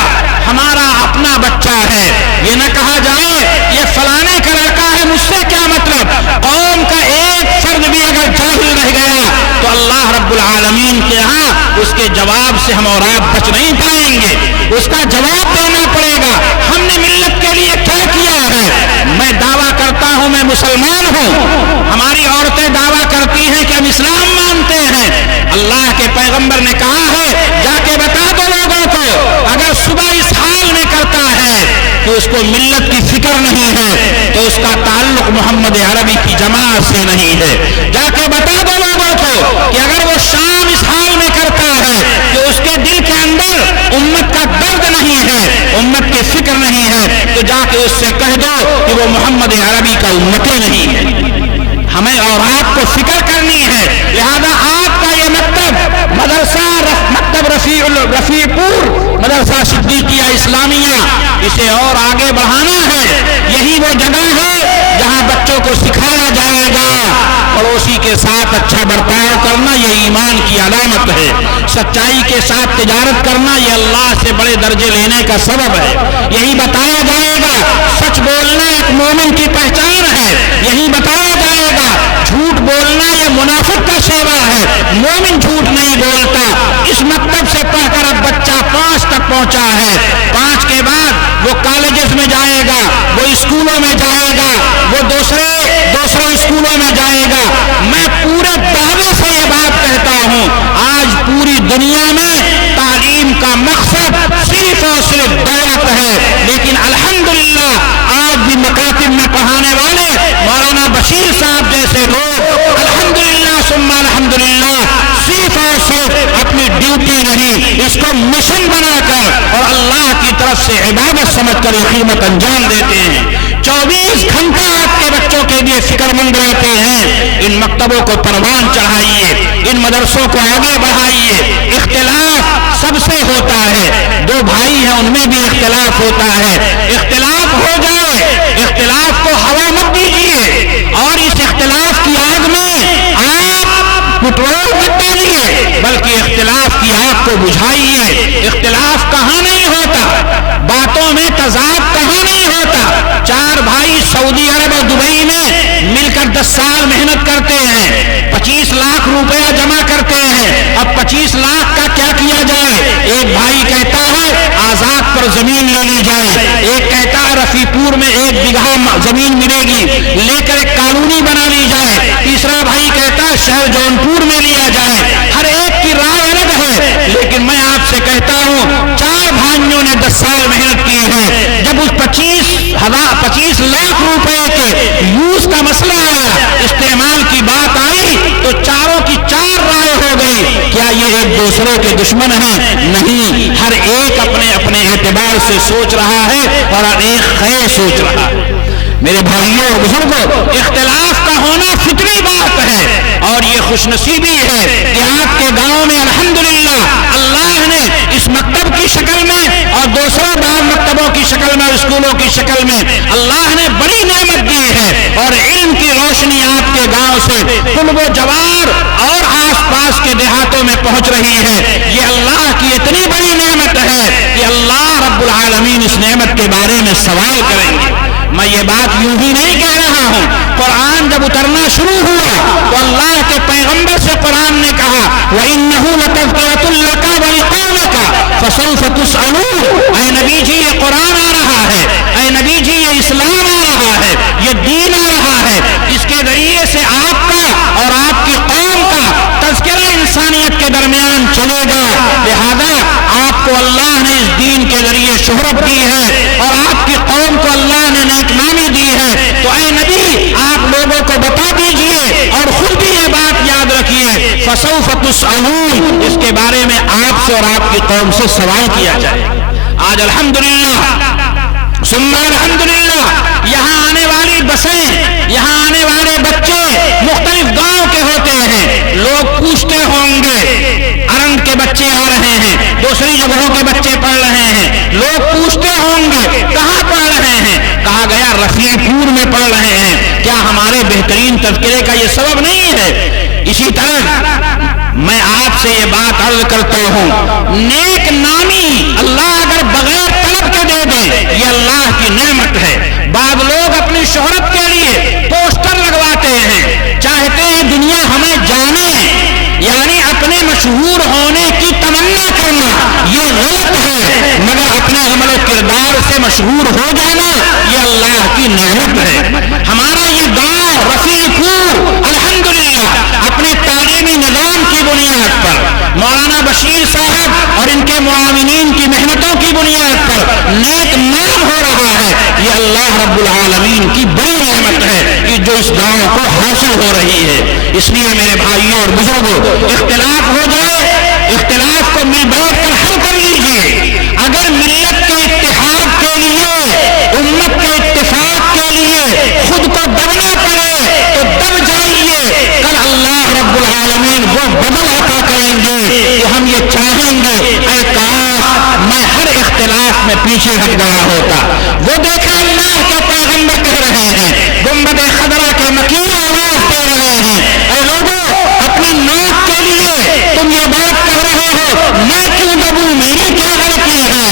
ہمارا اپنا بچہ ہے۔ یہ نہ کہا جائے یہ فلانے کا لڑکا ہے، مجھ سے کیا مطلب۔ قوم کا ایک فرد بھی اگر جاہل رہ گیا تو اللہ رب العالمین کے ہاں اس کے جواب سے ہم اور آپ بچ نہیں پائیں گے، اس کا جواب دینا پڑے گا۔ ہم نے ملت کے لیے کیا کیا ہے؟ میں دعویٰ کرتا ہوں میں مسلمان ہوں، ہماری عورتیں دعویٰ کرتی ہیں کہ ہم اسلام مانتے ہیں۔ اللہ کے پیغمبر نے کہا ہے جا کے بتا دو لوگوں کو اگر صبح اس حال میں کرتا ہے کہ اس کو ملت کی فکر نہیں ہے تو اس کا تعلق محمد عربی کی جماعت سے نہیں ہے۔ جا کے بتا دو لوگوں کو کہ اگر وہ شام اس حال میں کرتا ہے کہ اس کے دل کے اندر امت کا درد نہیں ہے، امت کی فکر نہیں ہے، تو جا کے اس سے کہہ دو کہ وہ محمد عربی کا امتی نہیں ہے۔ ہمیں اور آپ کو فکر کرنی ہے، لہذا آپ کا یہ مکتب مدرسہ مکتب رفیع پور مدرسہ صدیقیہ اسلامیہ اسے اور آگے بڑھانا ہے۔ یہی وہ جگہ ہے جہاں بچوں کو سکھایا جائے گا پڑوسی کے ساتھ اچھا برتاؤ کرنا یہ ایمان کی علامت ہے، سچائی کے ساتھ تجارت کرنا یہ اللہ سے بڑے درجے لینے کا سبب ہے۔ یہی بتایا جائے گا سچ بولنا ایک مومن کی پہچان ہے، یہی بتایا جائے گا جھوٹ بولنا یہ منافق کا شیوا ہے، مومن جھوٹ نہیں بولتا۔ اس مکتب سے پڑھ کر اب بچہ 5 تک پہنچا ہے، 5 کے بعد وہ کالجز میں جائے گا، وہ اسکولوں میں جائے گا، وہ دوسرے اسکولوں میں جائے گا۔ میں پورے دعوے سے یہ بات کہتا ہوں آج پوری دنیا میں تعلیم کا مقصد صرف اور صرف دعوت ہے، لیکن الحمدللہ آج بھی مکاتب میں پڑھانے والے مولانا بشیر صاحب جیسے لوگ الحمدللہ ثم الحمدللہ صرف اور صرف اپنی ڈیوٹی نہیں اس کو مشن بنا کر اور اللہ کی طرف سے عبادت سمجھ کر یہ خدمت انجام دیتے ہیں۔ 24 گھنٹہ آپ کے بچوں کے لیے فکر مند رہتے ہیں۔ ان مکتبوں کو پروان چڑھائیے، ان مدرسوں کو آگے بڑھائیے۔ اختلاف سب سے ہوتا ہے، 2 بھائی ہیں ان میں بھی اختلاف ہوتا ہے، اختلاف ہو جائے، اختلاف کو ہوا مت دیجیے اور اس اختلاف کی آگ میں آپ پٹرول مت ڈالیے بلکہ اختلاف کی آگ کو بجھائیے۔ اختلاف کہاں نہیں ہوتا، باتوں میں تضاد کہاں نہیں ہوتا۔ 4 بھائی سعودی عرب اور دبئی میں مل کر 10 سال محنت کرتے ہیں، 25 لاکھ روپیہ جمع کرتے ہیں۔ اب 25 لاکھ کا کیا کیا جائے؟ ایک بھائی کہتا ہے آزاد پر زمین لے لی جائے، ایک کہتا ہے رفیع پور میں 1 بیگھہ زمین ملے گی لے کر ایک کالونی بنا لی جائے، تیسرا بھائی کہتا ہے شہر جونپور میں لیا جائے۔ ہر ایک کی رائے الگ ہے، لیکن میں آپ سے کہتا ہوں 4 بھائیوں نے 10 سال محنت کی ہے۔ جب اس 25 لاکھ روپے کے یوز کا مسئلہ آیا، استعمال کی بات آئی تو چاروں کی 4 رائے ہو گئی۔ کیا یہ ایک دوسرے کے دشمن ہیں؟ نہیں، ہر ایک اپنے اپنے اعتبار سے سوچ رہا ہے اور ہر ایک خیر سوچ رہا ہے۔ میرے بھائیوں اور بزرگوں، اختلاف کا ہونا فطری بات ہے اور یہ خوش نصیبی ہے کہ آپ کے گاؤں میں الحمدللہ اللہ نے اس مکتب کی شکل میں اور دوسروں بعض مکتبوں کی شکل میں اور اسکولوں کی شکل میں اللہ نے بڑی نعمت دی ہے اور علم کی روشنی آپ کے گاؤں سے قلب و جوار اور آس پاس کے دیہاتوں میں پہنچ رہی ہے۔ یہ اللہ کی اتنی بڑی نعمت ہے کہ اللہ رب العالمین اس نعمت کے بارے میں سوال کریں گے۔ میں یہ بات یوں ہی نہیں کہہ رہا ہوں، قرآن جب اترنا شروع ہوا تو اللہ کے پیغمبر سے قرآن نے کہا وَإِنَّهُ لَتَذْكِرَةٌ لَكَ وَلِقَوْمِكَ فَسَوْفَ تُسْأَلُونَ۔ اے نبی جی یہ قرآن آ رہا ہے، اے نبی جی یہ اسلام آ رہا ہے، یہ دین آ رہا ہے، اس کے ذریعے سے آپ کا اور آپ کی قوم کا تذکرہ انسانیت کے درمیان چلے گا۔ لہذا آپ کو اللہ نے اس دین کے ذریعے شہرت دی ہے اور آپ کی قوم کو اللہ نے نیک نامی دی ہے، تو اے نبی آپ لوگوں کو بتا دیجئے اور خود بھی یہ بات یاد رکھیے فَسَوْفَ تُسْأَلُونَ، اس کے بارے میں آپ سے اور آپ کی قوم سے سوال کیا جائے۔ آج الحمدللہ ثم الحمدللہ یہاں آنے والی بسیں، یہاں آنے والے بچے مختلف گاؤں کے ہوتے ہیں۔ لوگ پوچھتے ہوں گے ارنگ کے بچے آ رہے ہیں، دوسری جگہوں کے بچے پڑھ رہے ہیں، بہترین تذکرے کا یہ سبب نہیں ہے۔ اسی طرح میں آپ سے یہ بات عرض کرتا ہوں، نیک نامی اللہ اگر بغیر طلب کے دے دے یہ اللہ کی نعمت ہے۔ بعض لوگ اپنی شہرت کے لیے پوسٹر لگواتے ہیں، چاہتے ہیں دنیا ہمیں جانے، یعنی اپنے مشہور ہونے کی تمنا کرنا یہ غلط ہے، مگر اپنے عمل و کردار سے مشہور ہو جانا یہ اللہ کی نعمت ہے۔ ہمارا یہ گاؤں رفیع پور الحمدللہ اپنے تعلیمی نظام کی بنیاد پر، مولانا بشیر صاحب اور ان کے معاونین کی محنتوں کی بنیاد پر نیک نام ہو رہا ہے۔ یہ اللہ رب العالمین کی بڑی نعمت ہے کہ جو اس گاؤں کو حاصل ہو رہی ہے۔ اس لیے میرے بھائیوں اور بزرگوں، اختلاف ہو جائے، اختلاف کو مل بیٹھ کر حل کر لیجیے۔ اگر ملت کے اتحاد کے لیے، امت کے اتفاق کے لیے خود کو دبنا پڑے تو دب جائیے، کل اللہ رب العالمین وہ بدل عطا کریں گے کہ ہم یہ چاہیں گے اے کاش میں ہر اختلاف میں پیچھے ہٹ گیا ہوتا۔ وہ دیکھا اللہ کے پیغمبر کہہ رہے ہیں، گنبد خضرا کے مکین آواز دے رہے ہیں، اے لوگوں اپنی ناک کے لیے تم یہ بات کہہ رہے ہو میں کیوں دبوں، میری کیا غلطی ہے،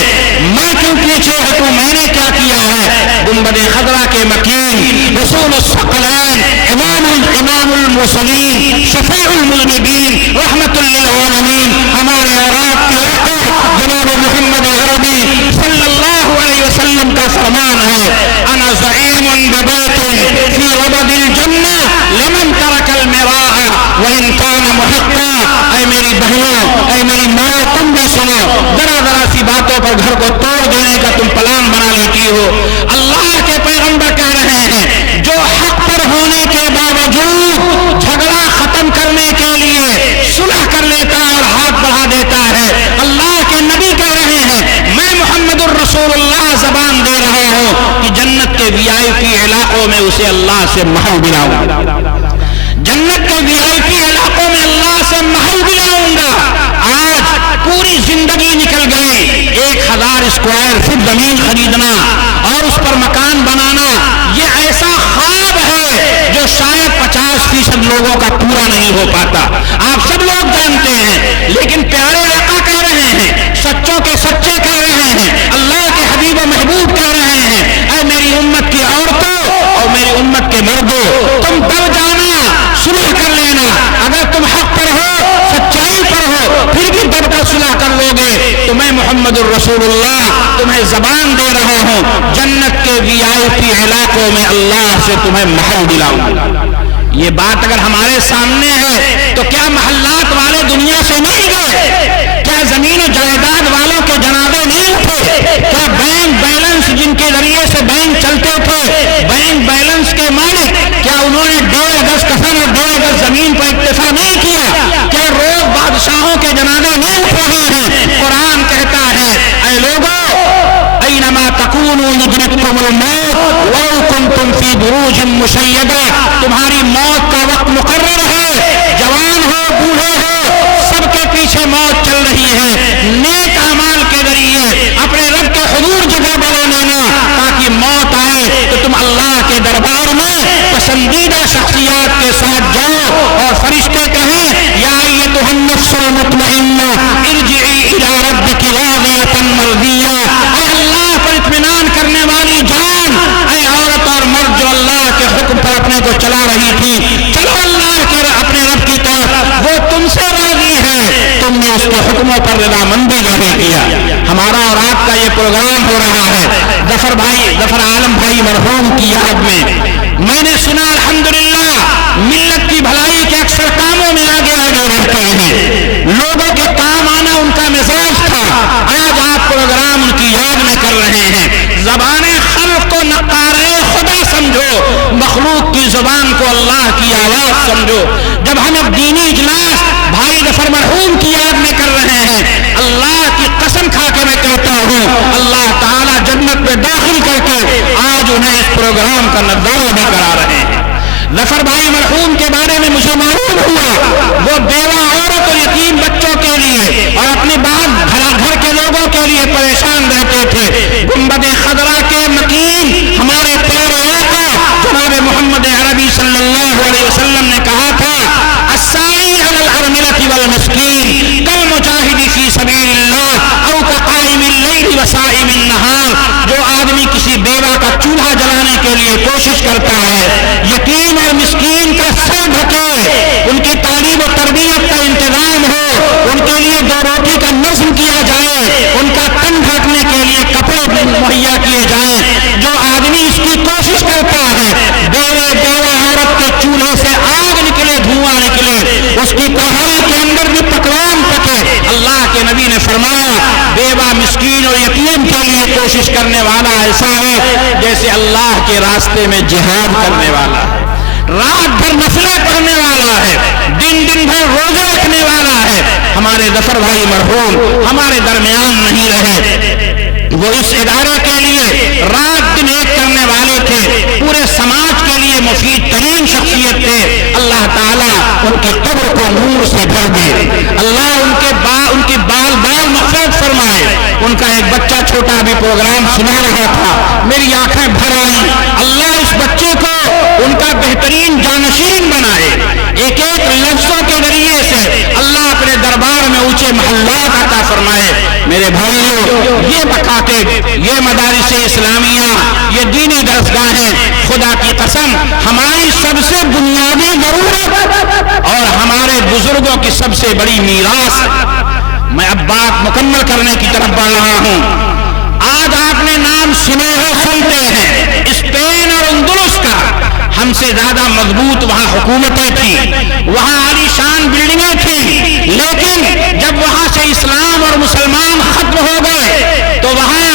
میں کیوں پیچھے ہٹوں، میں نے کیا کیا ہے۔ گنبد خضرا کے مکین رسول الثقلین امام المرسلین شفیع المذنبین رحمت للعالمین ہمارے اور آپ کے آقا جناب محمد عربی صلی اللہ علیہ وسلم کا فرمان ہے، انا زعیم ببیت فی ربد الجنہ لمن ترک المراء وان کان محقا۔ اے میری بہنوں، اے میری ماں، تم بھی سنو، ذرا ذرا سی باتوں پر گھر کو توڑ دینے کا تم پلان بنا لیتی ہو۔ اللہ کے پیغمبر کہہ رہے ہیں جو حق پر ہونے کے باوجود جھگڑا ختم کرنے کے لیے صلح کر لیتا ہے اور ہاتھ بڑھا دیتا ہے، اللہ کے نبی کہہ رہے ہیں میں محمد الرسول اللہ زبان دے رہا ہوں کہ جنت کے VIP علاقوں میں اسے اللہ سے محل دلاؤں، جنت کے VIP علاقوں میں اللہ سے محل دلاؤں گا۔ آج پوری زندگی نکل گئی، 1000 اسکوائر فٹ زمین خریدنا اور اس پر مکان بنانا یہ ایسا خواب ہے جو شاید 50% لوگوں کا پورا نہیں ہو پاتا، آپ سب لوگ جانتے ہیں۔ لیکن پیارے آقا کہہ رہے ہیں، سچوں کے سچے کہہ رہے ہیں، اللہ کے حبیب و محبوب کہہ رہے ہیں، اے میری امت کی عورتوں اور میری امت کے مردوں، تم دب جانا، صلح کر لینا۔ اگر تم حق پر ہو، سچائی پر ہو، پھر بھی دب کر صلح کر لو گے تو میں محمد الرسول اللہ تمہیں زبان دے رہا ہوں جنت کے VIP علاقوں میں اللہ سے تمہیں محل دلاؤں۔ یہ بات اگر ہمارے سامنے ہے تو کیا محلات والے دنیا سے نہیں گئے؟ کیا زمین و جائیداد والوں کے جنازے نہیں اٹھے؟ کیا بینک بیلنس جن کے ذریعے سے بینک چلتے تھے، بینک بیلنس کے مالک کیا انہوں نے 1.5 گز کفن اور 1.5 گز زمین پر اکتفا نہیں کیا؟ کیا روز بادشاہوں کے جنازے نہیں اٹھ رہے ہیں؟ قرآن کہتا ہے اے لوگوں اینما تکونوا یدرککم الموت ولو کنتم فی بروج مشیدہ، تمہاری موت کا وقت مقرر ہے، جوان ہو بوڑھے ہو سب کے پیچھے موت چل رہی ہے۔ نیک اعمال کے ذریعے اپنے رب کے حضور جگہ بنا لینا تاکہ موت آئے تو تم اللہ کے دربار میں پسندیدہ شخصیات کے ساتھ جاؤ اور فرشتے کہیں یا ایتھا النفس المطمئنہ ارجعی الی ربک راضیۃ مرضیہ، اے اللہ پر اطمینان کرنے والی جان، اے عورت اور مرد جو اللہ کے حکم پر اپنے کو چلا رہی تھی، چلو اللہ کے اپنے رب کی طرف، وہ تم سے راضی ہے، تم نے اس کے حکموں پر رضامندی ظاہر کیا۔ ہمارا اور آپ کا یہ پروگرام ہو رہا ہے ظفر عالم بھائی مرحوم کی یاد میں نے سنا الحمدللہ ملت کی بھلائی کے اکثر کاموں میں آگے رہتے ہیں، لوگوں کے کام آنا ان کا مزاج تھا، آج آپ پروگرام ان کی یاد میں کر رہے ہیں۔ زبان خلق کو نقارے خدا سمجھو، مخلوق کی زبان کو اللہ کی آواز سمجھو۔ جب ہم ایک دینی اجلاس بھائی ظفر مرحوم کی یاد میں کر رہے ہیں، اللہ کی قسم کھا کے میں کہتا ہوں اللہ تعالیٰ جنت میں داخل کر کے آج انہیں اس پروگرام کا نظارہ بھی کرا رہے ہیں۔ ظفر بھائی مرحوم کے بارے میں مجھے معلوم ہوا وہ بیوہ عورت اور یتیم بچوں کے لیے اور اپنے بعد گھر کے لوگوں کے لیے پریشان رہتے تھے۔ گنبد خضرا کے مکین ہمارے پیارے آقا جناب محمد عربی صلی اللہ اس کی کہانی کے اندر بھی پکوان پکے۔ اللہ کے نبی نے فرمایا بیوہ مسکین اور یتیم کے لیے کوشش کرنے والا ایسا ہے جیسے اللہ کے راستے میں جہاد کرنے والا ہے، رات بھر نفلیں پڑھنے والا ہے، دن بھر روزے رکھنے والا ہے۔ ہمارے ظفر بھائی مرحوم ہمارے درمیان نہیں رہے، وہ اس ادارے کے لیے رات دن ایک کرنے والے تھے، پورے سماج کے لیے مفید ترین شخصیت تھے۔ اللہ تعالیٰ ان کی قبر کو نور سے بھر دے، اللہ ان کی بال مغفرت فرمائے۔ ان کا ایک بچہ چھوٹا بھی پروگرام سنا رہا تھا، میری آنکھیں بھر آئیں۔ اللہ اس بچے کو ان کا بہترین جانشین بنائے، ایک لفظوں کے ذریعے سے اللہ اپنے دربار میں اونچے محلات عطا فرمائے۔ میرے بھائیوں، یہ مکاتب، یہ مدارس اسلامیہ، یہ دینی درسگاہیں خدا کی قسم ہماری سب سے بنیادی ضرورت اور ہمارے بزرگوں کی سب سے بڑی میراث۔ میں اب بات مکمل کرنے کی طرف بڑھ رہا ہوں۔ آج آپ نے نام سنے ہو، سنتے ہیں، اسپین اور اندلس کا۔ ہم سے زیادہ مضبوط وہاں حکومتیں تھیں، وہاں عالی شان بلڈنگیں تھیں، لیکن جب وہاں سے اسلام اور مسلمان ختم ہو گئے تو وہاں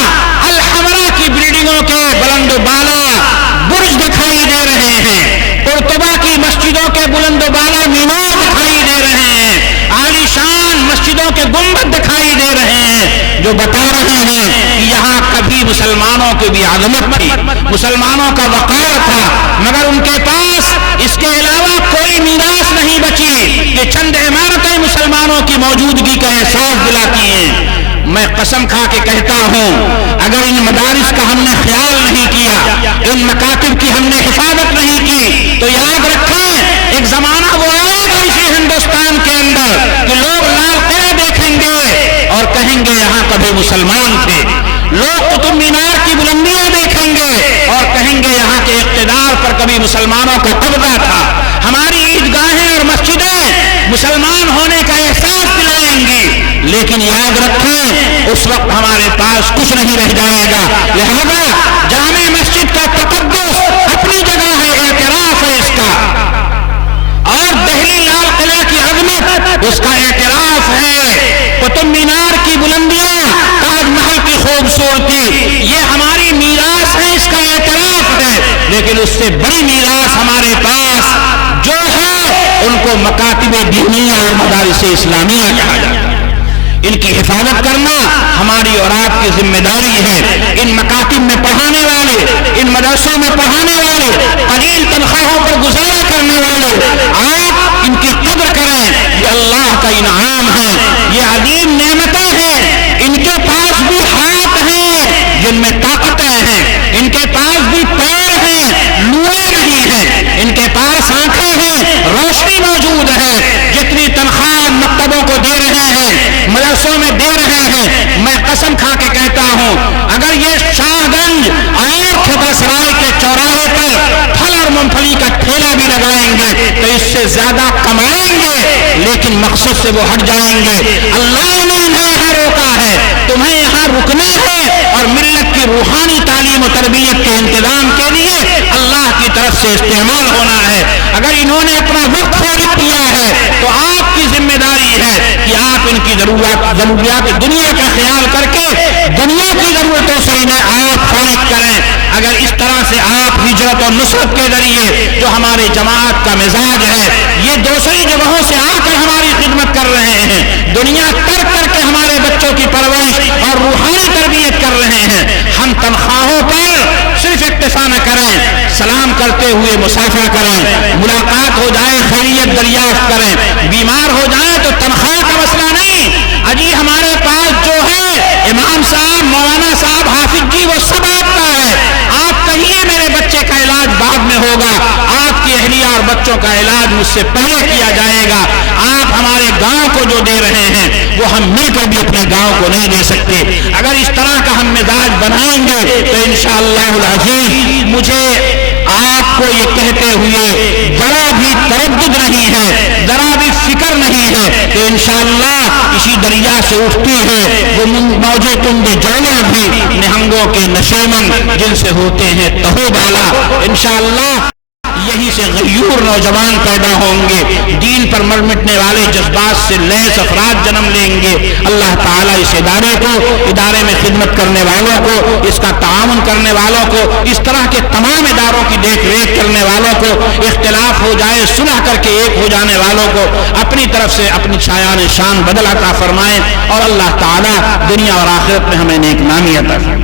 الحمرا کی بلڈنگوں کے بلند و بالا برج دکھائی دے رہے ہیں، قرطبہ کی مسجدوں کے بلند و بالا مینار دکھائی دے رہے ہیں، عالی شان مسجدوں کے گنبد دکھائی دے رہے ہیں، جو بتا رہے ہیں کہ یہاں کبھی مسلمانوں کی بھی عظمت تھی، مسلمانوں کا وقار تھا، مگر ان کے پاس اس کے علاوہ کوئی میراث نہیں بچی۔ یہ چند عمارتیں مسلمانوں کی موجودگی کا احساس دلاتی ہیں۔ میں قسم کھا کے کہتا ہوں، اگر ان مدارس کا ہم نے خیال نہیں کیا، ان مکاتب کی ہم نے حفاظت نہیں کی، تو یاد رکھیں ایک زمانہ وہ آئے گا اسی ہندوستان کے اندر کہ لوگ لال قلعہ دیکھیں گے اور کہیں گے یہاں کبھی مسلمان تھے، لوگ قطب مینار کی بلندیاں دیکھیں گے اور کہیں گے یہاں کے اقتدار پر کبھی مسلمانوں کا قبضہ تھا۔ ہماری عیدگاہیں اور مسجدیں مسلمان ہونے کا احساس دلائیں گی، لیکن یاد رکھیں اس وقت ہمارے پاس کچھ نہیں رہ جائے گا۔ لہذا جامع مسجد کا تقدس اپنی جگہ ہے، اعتراف ہے اس کا، اور دہلی لال قلعہ کی عظمت اس کا اعتراف ہے، قطب مینار کی بلندیاں، تاج محل کی خوبصورتی، یہ ہماری میراث ہے، اس کا اعتراف ہے، لیکن اس سے بڑی میراث ہمارے پاس جو ہے ان کو مکاتب دینیہ اور مدارس اسلامیہ کہا جاتا ہے۔ ان کی حفاظت کرنا ہماری اور آپ کی ذمہ داری ہے۔ ان مکاتب میں پڑھانے والے، ان مدرسوں میں پڑھانے والے، قلیل تنخواہوں پر گزارا کرنے والے، آپ ان کی قدر کریں، یہ اللہ کا انعام ہے، یہ عظیم نعمتیں ہیں۔ ان کے پاس بھی ہاتھ ہیں جن میں طاقتیں ہیں، ان کے پاس بھی پیر ہیں، لوئے نہیں ہیں، ان کے پاس آنکھیں ہیں، روشنی موجود ہے۔ جتنی تنخواہ مکتبوں کو دے رہے ہیں، مدرسوں میں دے رہے ہیں، میں قسم کھا کے کہتا ہوں اگر یہ شاہ گنج اور کھپا سرائے کے چوراہے پر پھل اور مونگ پھلی کا ٹھیلا بھی لگائیں گے تو اس سے زیادہ کمائیں گے، لیکن مقصد سے وہ ہٹ جائیں گے۔ اللہ نے انہیں یہاں روکا ہے، تمہیں یہاں رکنا ہے، اور ملت کی روحانی تعلیم و تربیت کے انتظام کے لیے اللہ کی طرف سے استعمال ہونا ہے۔ اگر انہوں نے اپنا وقت فارغ کیا ہے تو آپ کی ذمہ داری ہے کہ آپ ان کی ضروریات دنیا کا خیال کر کے دنیا کی ضرورتوں سے انہیں آپ فارغ کریں۔ اگر اس طرح سے آپ ہجرت اور نصرت کے ذریعے جو ہمارے جماعت کا مزاج ہے، یہ دوسری جگہوں سے آ کر ہماری خدمت کر رہے ہیں، دنیا ترک کر کے ہمارے بچوں کی پرورش اور روحانی تربیت کر رہے ہیں، ہم تنخواہوں پر صرف اکتفا نہ کریں، سلام کرتے ہوئے مسافر کریں، ملاقات ہو جائے خیریت دریافت کریں، بیمار ہو جائے تو تنخواہ کا مسئلہ نہیں، اجی ہمارے پاس جو ہے امام صاحب، مولانا صاحب، حافظ جی، وہ سب آپ کا ہے، آپ کہیے میرے بچے کا علاج بعد میں ہوگا، آپ کی اہلیہ اور بچوں کا علاج مجھ سے پہلے کیا جائے گا۔ آپ ہمارے گاؤں کو جو دے رہے ہیں وہ ہم مل کر بھی اپنے گاؤں کو نہیں دے سکتے۔ اگر اس طرح کا ہم مزاج بنائیں گے تو انشاءاللہ العزیز مجھے آپ کو یہ کہتے ہوئے ذرا بھی تردد نہیں ہے، ذرا بھی فکر نہیں ہے کہ انشاءاللہ اسی دریا سے اٹھتی ہے وہ موجے تنڈ جانا بھی نہنگوں کے نشیمن جن سے ہوتے ہیں تہو بالا۔ انشاءاللہ یہی سے غیور نوجوان پیدا ہوں گے، دین پر مر مٹنے والے جذبات سے لیس افراد جنم لیں گے۔ اللہ تعالیٰ اس ادارے میں خدمت کرنے والوں کو، اس کا تعاون کرنے والوں کو، اس طرح کے تمام اداروں کی دیکھ ریکھ کرنے والوں کو، اختلاف ہو جائے صلح کر کے ایک ہو جانے والوں کو اپنی طرف سے اپنی شایان شان بدل عطا فرمائیں، اور اللہ تعالیٰ دنیا اور آخرت میں ہمیں نیک نامی عطا فرمائیں۔